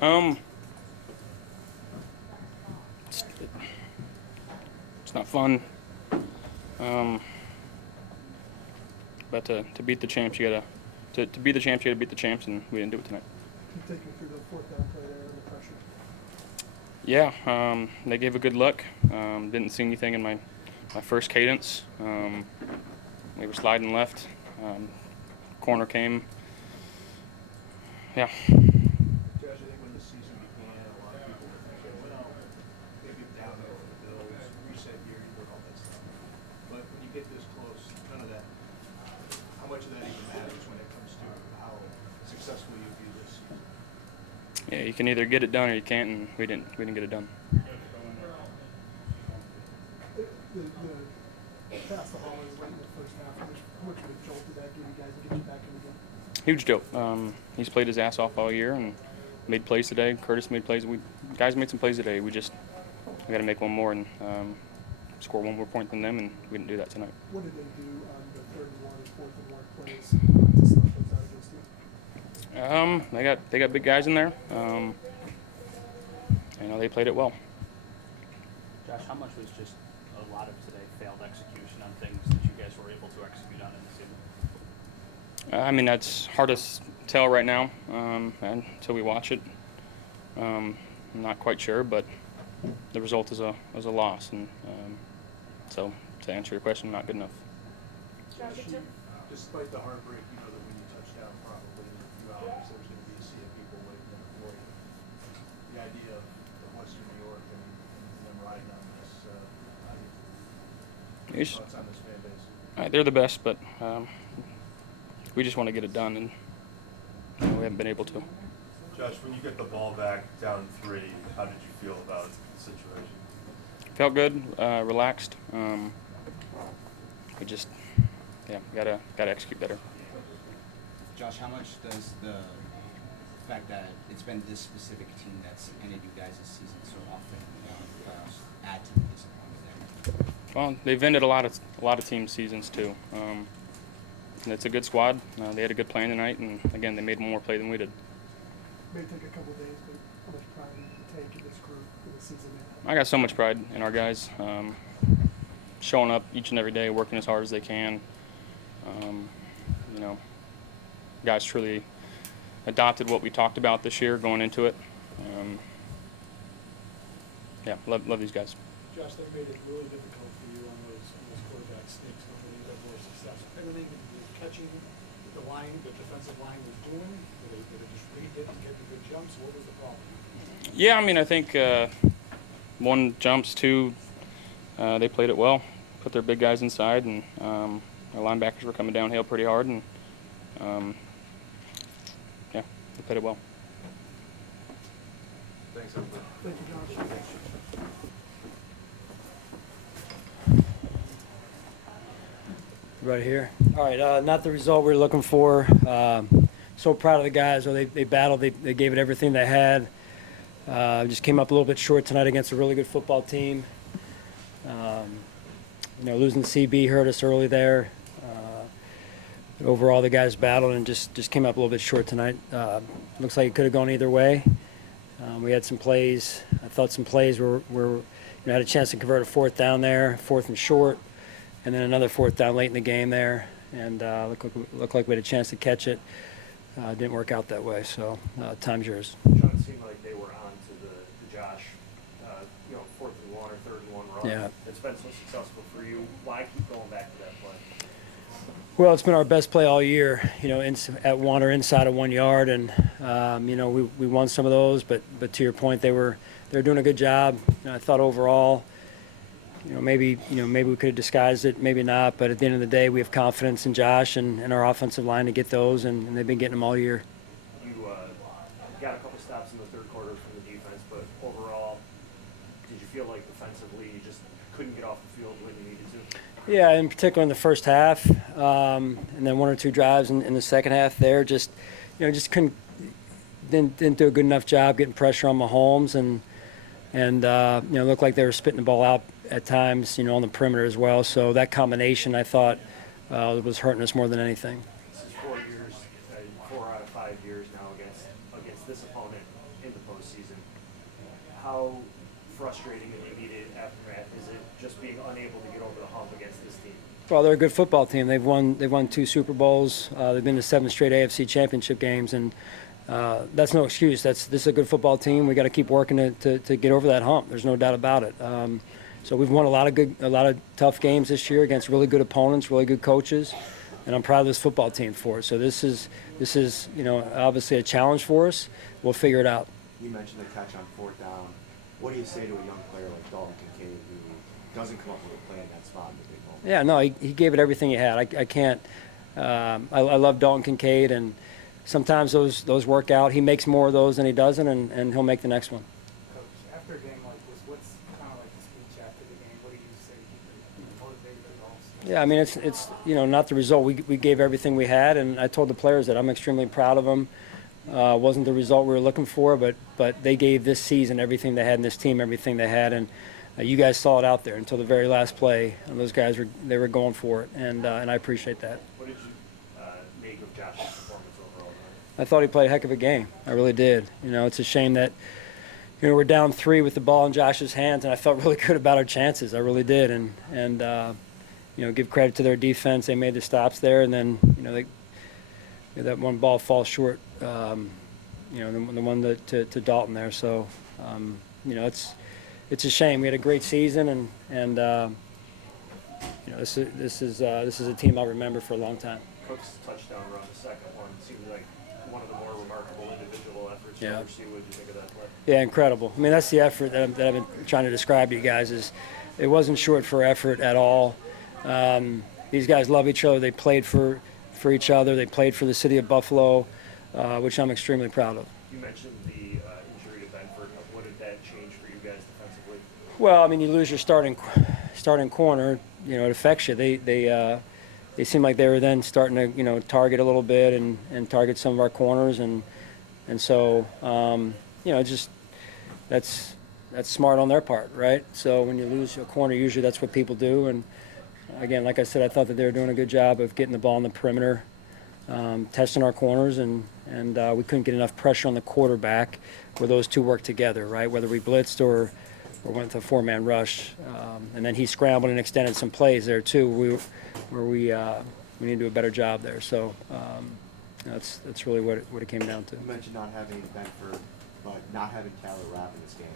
Um, it's not fun. But to beat the champs, you gotta to beat the champs, you gotta beat the champs, and we didn't do it tonight. Can you take me through the fourth down play there under pressure? Yeah, they gave a good look. Didn't see anything in my first cadence. We were sliding left. Corner came. Yeah. Judge, I think when the season began, a lot of people were thinking, well, maybe down there for the Bills, reset year, you work all that stuff. But when you get this close, none of that. How much of that even matters when it comes to how successful you view this season? Yeah, you can either get it done or you can't, and we didn't get it done. The pass to Holland late in the first half, how much of a jolt did that give you guys to get you back in the game? Huge joke. He's played his ass off all year and made plays today. Curtis made plays. Guys made some plays today. We got to make one more and score one more point than them, and we didn't do that tonight. What did they do on the third and one and fourth and one plays to snuff those out against you? They got big guys in there. They played it well. Josh, how much was just a lot of today failed execution on things that you guys were able to execute on in the season? That's hard to tell right now until we watch it. I'm not quite sure, but the result is a loss, and so to answer your question, not good enough. Despite the heartbreak, you know that when you touch down probably in a few hours, there's going to be a sea of people waiting there for you. The idea of Western New York and them riding on this, thoughts on this fan base? They're the best, but we just want to get it done, and we haven't been able to. Josh, when you get the ball back down 3, how did you feel about the situation? Felt good, relaxed. We just, gotta execute better. Josh, how much does the fact that it's been this specific team that's ended you guys this season so often in the playoffs add to the disappointment there? Well, they've ended a lot of team seasons too. And it's a good squad. They had a good plan tonight, and again, they made more play than we did. May take a couple days, but how much pride do you take in this group for the season? I got so much pride in our guys, showing up each and every day, working as hard as they can. Guys truly adopted what we talked about this year going into it. Love these guys. Josh, they made it really difficult for you on those quarterback sneaks. Nobody had more success. Everything the catching the defensive line was doing, did they just read it and get the good jumps? What was the problem? Yeah, I think one jumps, two, they played it well, put their big guys inside, and our linebackers were coming downhill pretty hard, and they played it well. Thanks, everybody. Thank you, Josh. Right here. All right, not the result we were looking for. So proud of the guys. They battled. They gave it everything they had. Just came up a little bit short tonight against a really good football team. Losing CB hurt us early there. Overall, the guys battled and just came up a little bit short tonight. Looks like it could have gone either way. We had some plays. I thought some plays were had a chance to convert a fourth down there, fourth and short, and then another fourth down late in the game there, and looked like we had a chance to catch it. Didn't work out that way, so time's yours. John, it seemed like they were on to the Josh, 4th and 1 or 3rd and 1 run. Yeah. It's been so successful for you. Why keep going back to that play? Well, it's been our best play all year, at 1 or inside of 1 yard, and we won some of those. But to your point, they were doing a good job. I thought overall, maybe we could have disguised it, maybe not. But at the end of the day, we have confidence in Josh and our offensive line to get those, and they've been getting them all year. You got a couple stops in the 3rd quarter from the defense, but overall, did you feel like defensively you just couldn't get off the field when you needed to? Yeah, in particular in the first half, and then 1 or 2 drives in the second half there, just didn't do a good enough job getting pressure on Mahomes, and looked like they were spitting the ball out at times, on the perimeter as well. So that combination, I thought, was hurting us more than anything. This is 4 years, 4 out of 5 years now against this opponent in the postgame. how frustrating and immediate aftermath is it just being unable to get over the hump against this team? Well, they're a good football team. They've won 2 Super Bowls. They've been to 7 straight AFC Championship games, and that's no excuse. This is a good football team. We got to keep working to get over that hump. There's no doubt about it. So we've won a lot of tough games this year against really good opponents, really good coaches, and I'm proud of this football team for it. So this is obviously a challenge for us. We'll figure it out. You mentioned the catch on 4th down. What do you say to a young player like Dalton Kincaid who doesn't come up with a play in that spot in the big moment? Yeah, no, he gave it everything he had. I can't. I love Dalton Kincaid, and sometimes those work out. He makes more of those than he doesn't, and he'll make the next one. Coach, after a game like this, what's kind of like the speech after the game? What do you say to motivate the results? Yeah, I mean, it's not the result. We gave everything we had, and I told the players that I'm extremely proud of them. Wasn't the result we were looking for, but they gave this season everything they had, and this team everything they had, and you guys saw it out there until the very last play. And those guys were going for it, and I appreciate that. What did you make of Josh's performance overall tonight? I thought he played a heck of a game. I really did. It's a shame that we're down 3 with the ball in Josh's hands, and I felt really good about our chances. I really did, and give credit to their defense. They made the stops there, and then that one ball falls short. The one to Dalton there. So it's a shame. We had a great season, and this is a team I'll remember for a long time. Cook's touchdown run, the second one, seemed like one of the more remarkable individual efforts you Yeah. ever see. What did you think of that play? Yeah, incredible. I mean, that's the effort that I've been trying to describe to you guys. Is it wasn't short for effort at all. These guys love each other. They played for each other. They played for the city of Buffalo, which I'm extremely proud of. You mentioned the injury to Benford. What did that change for you guys defensively? Well, I mean, you lose your starting corner. It affects you. They seemed like they were then starting to target a little bit and target some of our corners, and so just that's smart on their part, right? So when you lose a corner, usually that's what people do. And again, like I said, I thought that they were doing a good job of getting the ball in the perimeter, testing our corners, and we couldn't get enough pressure on the quarterback where those two worked together, right? Whether we blitzed or went to a 4-man rush, and then he scrambled and extended some plays there too, where we need to do a better job there. So that's really what it came down to. You mentioned not having Benford, but not having Tyler Rapp in this game.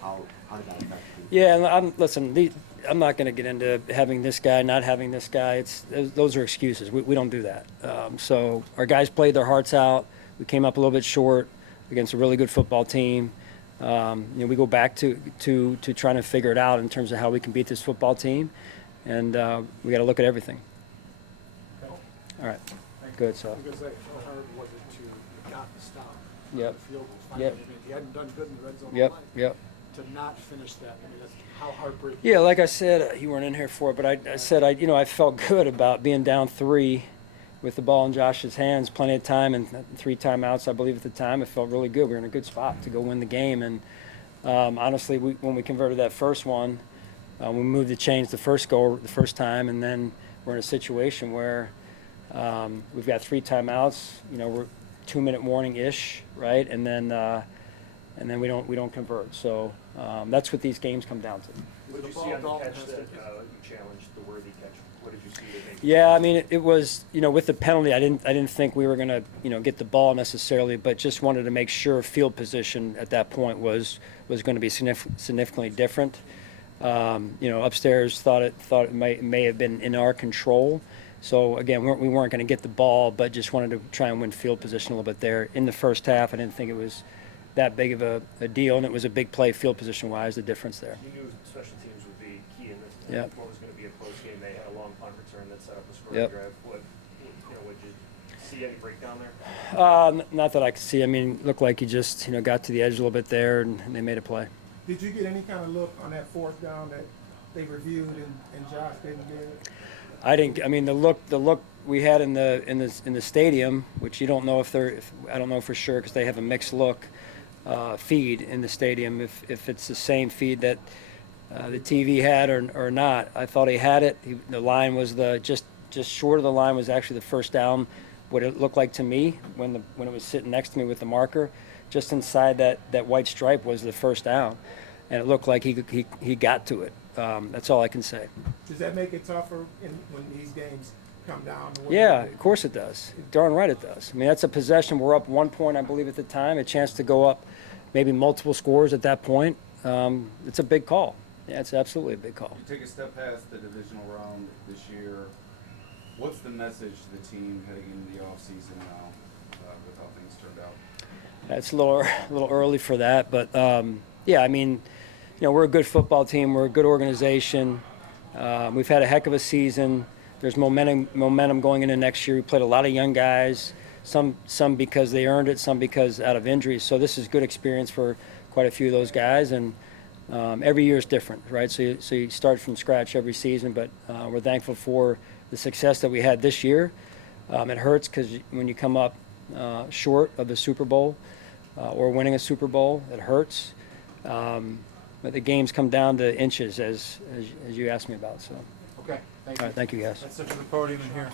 How did that affect you? Yeah, listen, I'm not going to get into having this guy, not having this guy. Those are excuses. We don't do that. So our guys played their hearts out. We came up a little bit short against a really good football team. We go back to trying to figure it out in terms of how we can beat this football team, and we got to look at everything. Okay. All right, good. So. Because how hard was it to got the stop? Yep. The field goal finally. Yep. I mean, he hadn't done good in the red zone. Yep. all night. Yep. To not finish that, I mean, that's how heartbreaking. Yeah, like I said, you weren't in here for it, but I said I felt good about being down 3 with the ball in Josh's hands, plenty of time and 3 timeouts, I believe at the time. It felt really good. We were in a good spot to go win the game, and honestly, when we converted that first one, we moved the chains the first time, and then we're in a situation where we've got 3 timeouts. We're 2-minute warning ish, right? And then we don't convert. So that's what these games come down to. What did you see on the catch that you challenged, the worthy catch? What did you see that made Yeah, I mean, it was, with the penalty, I didn't think we were going to, get the ball necessarily, but just wanted to make sure field position at that point was going to be significantly different. Upstairs thought it may have been in our control. So again, we weren't going to get the ball, but just wanted to try and win field position a little bit there. In the first half, I didn't think it was that big of a deal, and it was a big play field position-wise, the difference there. You knew special teams would be key in this. Yep. What was going to be a close game? They had a long punt return that set up a scoring Yep. drive. Would you see any breakdown there? Not that I could see. I mean, it looked like he just got to the edge a little bit there, and they made a play. Did you get any kind of look on that 4th down that they reviewed and Josh didn't get? I didn't. I mean, the look we had in the stadium, which you don't know I don't know for sure because they have a mixed look feed in the stadium. If it's the same feed that the TV had or not, I thought he had it. The line was just short of the line was actually the first down. What it looked like to me when it was sitting next to me with the marker, just inside that white stripe was the first down, and it looked like he got to it. That's all I can say. Does that make it tougher when these games come down? Yeah, of course it does. Darn right it does. I mean, that's a possession. We're up 1 point, I believe, at the time. A chance to go up maybe multiple scores at that point. It's a big call. Yeah, it's absolutely a big call. You take a step past the divisional round this year. What's the message to the team heading into the offseason now with how things turned out? It's a little early for that, but yeah, I mean, you know, we're a good football team. We're a good organization. We've had a heck of a season. There's momentum going into next year. We played a lot of young guys, some because they earned it, some because out of injuries. So this is good experience for quite a few of those guys, and every year is different, right? So you start from scratch every season, but we're thankful for the success that we had this year. It hurts because when you come up short of the Super Bowl or winning a Super Bowl, it hurts. But the games come down to inches, as you asked me about. So, Okay, thank all you. right, thank you, guys. Let's step to the podium in here.